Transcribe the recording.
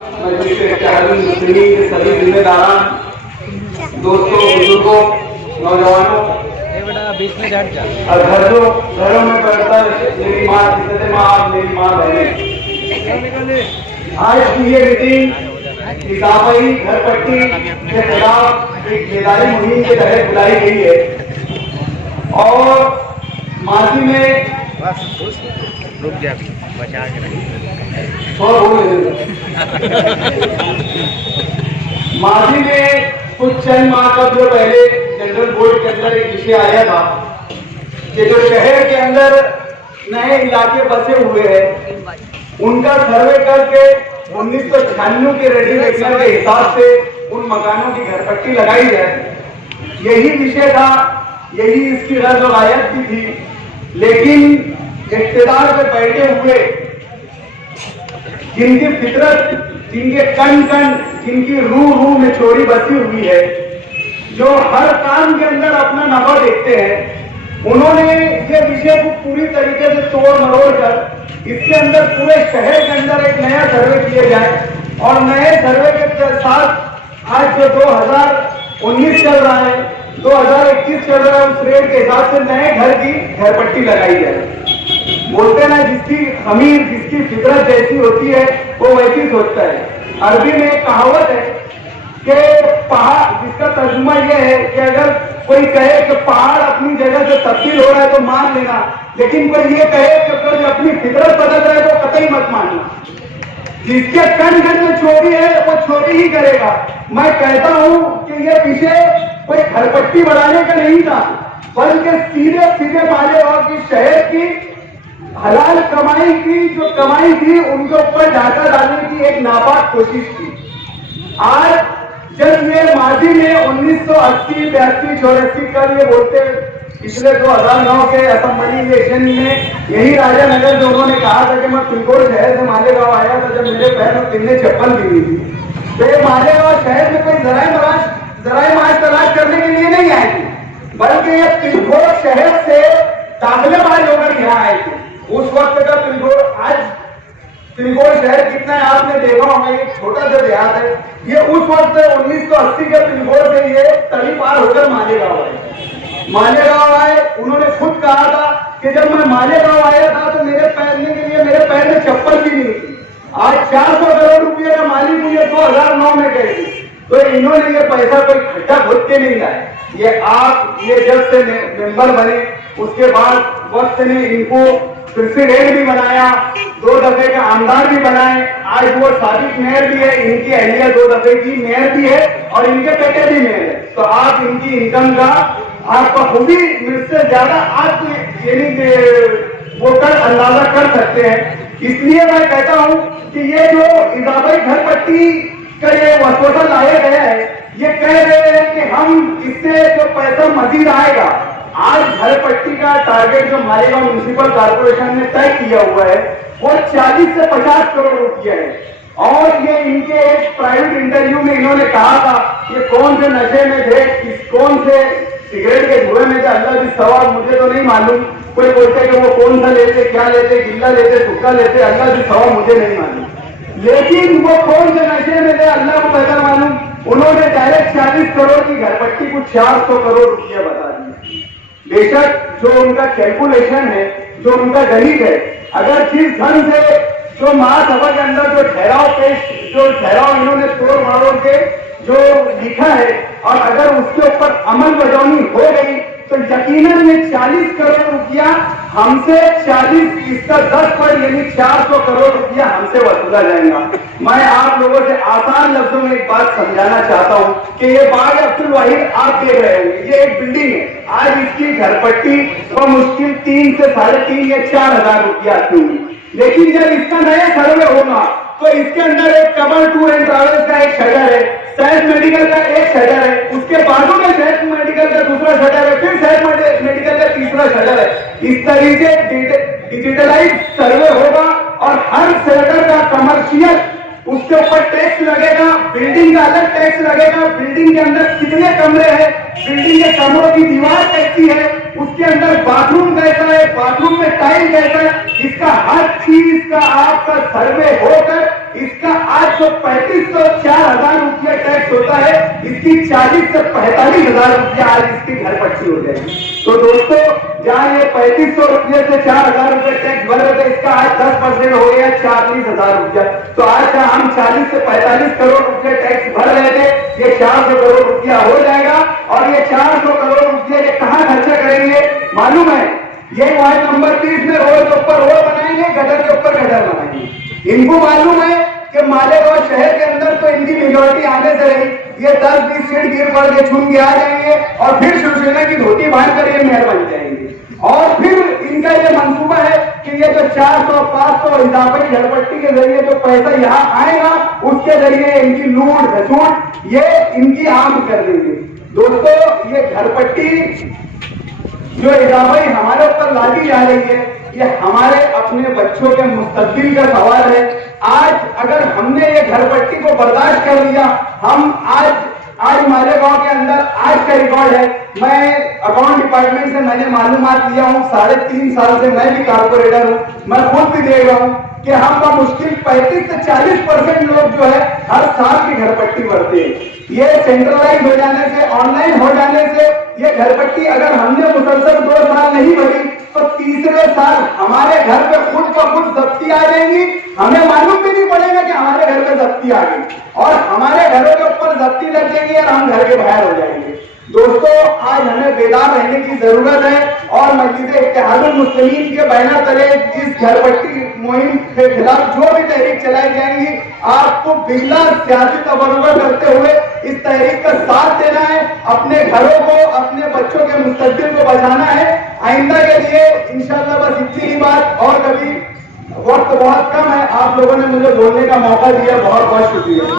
मजलिस इत्तेहादुल मुस्लिमीन के सभी जिम्मेदारान, दोस्तों, बुजुर्गों, नौजवानों और घरों में बैठकर मेरी माँ, आप मेरी माँ बहने, आज की ये मीटिंग इजाफाई घर पट्टी के खिलाफ एक बेदारी मुहिम के तहत बुलाई गई है और माजी में माजी में कुछ चंद माह का जो पहले जनरल बोर्ड के अंदर एक विषय आया था कि जो शहर के अंदर नए इलाके बसे हुए हैं उनका सर्वे करके 1996 के रेजिडेंशियल के हिसाब से उन मकानों की घरपट्टी लगाई जाए। यही विषय था, यही इसकी गरज आयत भी थी, लेकिन इख्तिदार पे बैठे हुए जिनकी फितरत, जिनके कण कण, जिनकी रूह में चोरी बसी हुई है, जो हर काम के अंदर अपना नफा देखते हैं, उन्होंने ये विषय को पूरी तरीके से तोड़ मरोड़ कर इसके अंदर पूरे शहर के अंदर एक नया सर्वे किया जाए और नए सर्वे के साथ आज जो 2019 चल रहा है, 2021 चल रहा है, उस रेट के हिसाब से नए घर की घरपट्टी लगाई जाए। बोलते ना, जिसकी खमीर, जिसकी फितरत जैसी होती है वो वैसी सोचता है। अरबी में एक कहावत है कि पहाड़, जिसका तर्जुमा यह है कि अगर कोई कहे कि पहाड़ अपनी जगह से तब्दील हो रहा है तो मान लेना, लेकिन कोई ये कहे कि अगर अपनी फितरत बदल रहा है तो कतई मत मानना। जिसके कण कण में चोरी है वो चोरी ही करेगा। मैं कहता हूं कि ये विषय कोई घरपट्टी बढ़ाने का नहीं था, बल्कि सीधे सीधे मालेगांव की शहर की हलाल कमाई की जो कमाई थी उनके ऊपर डाका डालने की एक नापाक कोशिश थी। आज जब ये माजी में 1980, 82, 84 का ये बोलते, पिछले 2009 के असेंबली इलेक्शन में यही राजा नगर जो उन्होंने कहा था कि मैं पिलकोर शहर से मालेगांव आया था जब मेरे पैर में तिन्ने चप्पल गिरी थी, तो ये मालेगांव शहर में कोई जराए माज तलाश करने के लिए नहीं आए थे, बल्कि ये पिलकोर शहर से दाखिलेबाज होकर यहाँ आए थे। उस वक्त का पिलकोर, आज पिलकोर शहर कितना है आपने देखा होगा, एक छोटा सा देहात है। ये उस वक्त 1980 के पिलकोर से ये तली पार होकर मालेगांव आए। मालेगांव आए, उन्होंने खुद कहा था कि जब मैं मालेगांव आया था तो मेरे पहनने के लिए मेरे पैर में चप्पल भी नहीं थी। आज 400 करोड़ रुपए का मालिक मुझे 2009 में गए थे, तो इन्होंने ये पैसा कोई खड्डा खोद के नहीं लाया। ये जब से मेंबर बने उसके बाद वक्त ने इनको प्रेसिडेंट भी बनाया, 2 दफे का आमदार भी बनाए, आज वो साबिक मेयर भी है, इनकी अहलिया 2 दफे की मेयर भी है और इनके बेटे भी मेयर है। तो आप इनकी इनकम का आपका खुद ही मुझसे ज्यादा आप यानी वो कर अंदाजा कर सकते हैं। इसलिए मैं कहता हूं कि ये जो इजाफाई घरपट्टी का ये वसूला लाया गया है, ये कह रहे हैं कि हम इससे जो पैसा मजीद आएगा, आज घरपट्टी का टारगेट जो मालेगांव म्युनिसिपल कॉर्पोरेशन ने तय किया हुआ है वो 40 से 50 करोड़ रुपया है। और ये इनके एक प्राइवेट इंटरव्यू में इन्होंने कहा था ये कौन से नशे में थे, कौन से सिगरेट के धुएं में थे, अल्लाह की सवाल मुझे तो नहीं मालूम। कोई बोलते कि वो कौन सा लेते, क्या लेते, गिल्ला लेते, सुक्का लेते, अल्लाह की सवाल मुझे नहीं मालूम, लेकिन वो कौन से नशे में थे अल्लाह को बेहतर मालूम। उन्होंने डायरेक्ट 40 करोड़ की घरपट्टी को 400 करोड़ रुपया बता दिया। बेशक जो उनका कैलकुलेशन है, जो उनका गणित है, अगर जिस ढंग से जो महासभा के अंदर जो ठहराव इन्होंने तोड़ मरोड़ के जो लिखा है और अगर उसके ऊपर अमल बजावनी हो गई तो यकीनन ये 40 करोड़ रुपया हमसे 40 इसका 10 पर यानी 400 करोड़ रुपया हमसे वसूला जाएगा। मैं आप लोगों से आसान लफ्जों में एक बात समझाना चाहता हूं कि ये बाग अब्दुल वाहिद आप देख रहे होंगे, ये एक बिल्डिंग है, आज इसकी घरपट्टी तो मुश्किल 3 से 3.5 या 4,000 रुपया आती होगी, लेकिन जब इसका नया सर्वे होगा तो इसके अंदर एक कमल टूर एंड ट्रैवल्स का एक शटर है, सहज मेडिकल का एक शटर है, उसके बाजू में सहज मेडिकल का दूसरा शटर है, फिर सहज मेडिकल का तीसरा शटर है। इस तरीके डिजिटलाइज सर्वे होगा और हर शटर का कमर्शियल उसके ऊपर टैक्स लगेगा, बिल्डिंग का अलग टैक्स लगेगा, बिल्डिंग के अंदर कितने कमरे हैं, बिल्डिंग के कमरों की दीवार कैसी है, उसके अंदर बाथरूम कैसा है, बाथरूम में टाइल कैसा है, इसका हर चीज का आपका सर्वे होकर इसका आज जो 3504,000 रुपया टैक्स होता है, इसकी 40 से 45,000 रुपया आज इसकी घर पट्टी हो जाएगी। तो दोस्तों, जहां ये 3500 रुपये से 4,000 रुपये टैक्स भर रहे थे, इसका आज 10% हो गया 40,000 रुपया। तो आज हम 40 से 45 करोड़ रुपये टैक्स भर रहे थे, ये 400 करोड़ रुपया हो जाएगा। और ये 400 करोड़ रुपये ये कहां खर्चा करेंगे मालूम है? ये वार्ड नंबर 30 में रोड के ऊपर रोड बनाएंगे, गटर के ऊपर गटर बनाएंगे। इनको मालूम है कि मालेगांव शहर के अंदर तो इनकी मेजोरिटी आने से रही, ये 10-20 सीट गिर पड़ के छून के आ जाएंगे और फिर शिवसेना की धोती बांधकर ये मेयर बन जाएंगे। और फिर इनका ये मंसूबा है कि ये जो 400-500 इजाफी झड़पट्टी के जरिए जो पैसा यहाँ आएगा, उसके जरिए इनकी लूट घसूट ये इनकी आम कर देंगे। दोस्तों, ये झड़पट्टी जो इजाफी हमारे ऊपर लादी जा रही है, ये हमारे अपने बच्चों के मुस्तकबिल का सवाल है। आज अगर हमने ये झड़पट्टी को बर्दाश्त कर लिया, हम आज मालेगांव के अंदर आज का रिकॉर्ड है, मैं अकाउंट डिपार्टमेंट से मैंने मालूमात लिया हूं, 3.5 साल से मैं भी कारपोरेटर हूं, मैं खुद भी देख रहा हूं कि हम का मुश्किल 35 से 40% लोग जो है हर साल की घरपट्टी भरते हैं। ये सेंट्रलाइज हो जाने से, ऑनलाइन हो जाने से ये घरपट्टी अगर हमने मुसलसल 2 साल नहीं भरी, तो तीसरे साल हमारे घर पे खुद ब खुद जब्ती आ जाएंगी। हमें मालूम भी नहीं पड़ेगा कि हमारे घर पे जब्ती आ गई, और हमारे घरों के ऊपर जब्ती लग जाएंगी और हम घर के बाहर हो जाएंगे। दोस्तों, आज हमें बेदार रहने की जरूरत है और मस्जिद इत्तेहादुल मुस्लिमीन के बैनर तले इस घरपट्टी मुहिम के खिलाफ जो भी तहरीक चलाई जाएंगी, आपको बिना सियासी तबर्रुआ करते हुए इस तहरीक का साथ देना है, अपने घरों को, अपने बच्चों के मुस्तकबिल को बचाना है। आइंदा के लिए इंशाअल्लाह बस इतनी ही बात, और कभी वक्त बहुत कम है, आप लोगों ने मुझे बोलने का मौका दिया, बहुत बहुत शुक्रिया।